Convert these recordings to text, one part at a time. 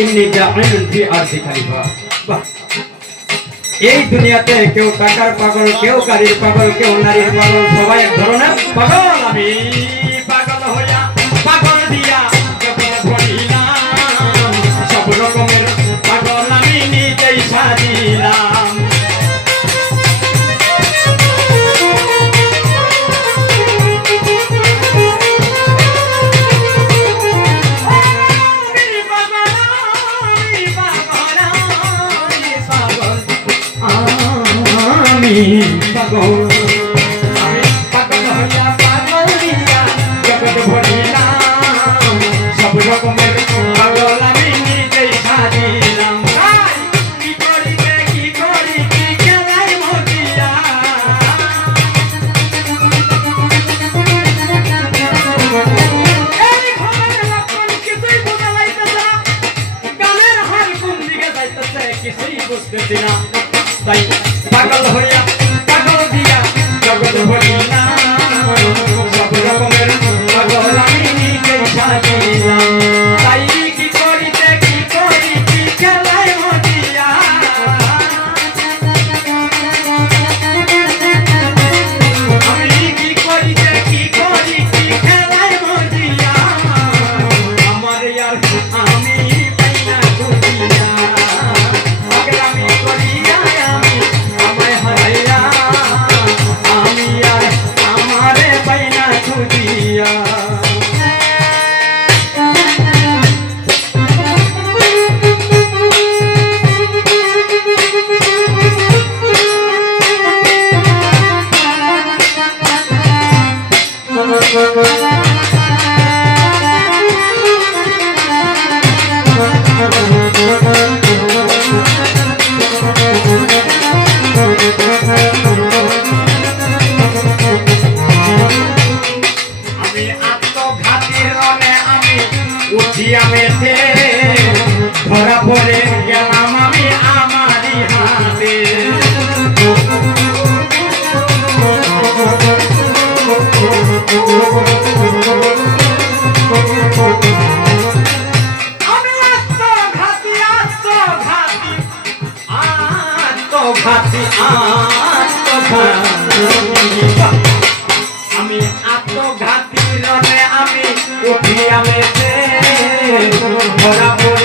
ইন্নি জাহিলুন ফি আরদি খালিফা। এই দুনিয়াতে কেউ টাকার পাগল, কেউ গাড়ির পাগল, কেউ নারীর পাগল, সবাই এক ধরনের পাগল আমি আমি আত্মঘাতী রনে আমি উঠিয়া মেতে। বরাবর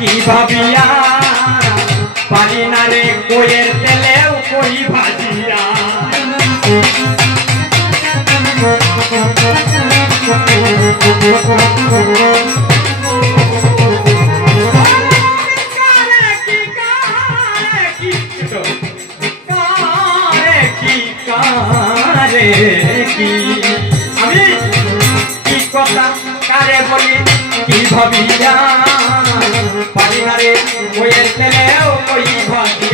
কি ভাবিয়া, পারি না রে কোয়ের তেলেও কই ভাজিয়া। আমি কি কথা কারে বলি, কি ভাবিয়া? পারিহারে ওয়েল খেলেও কই ভাতি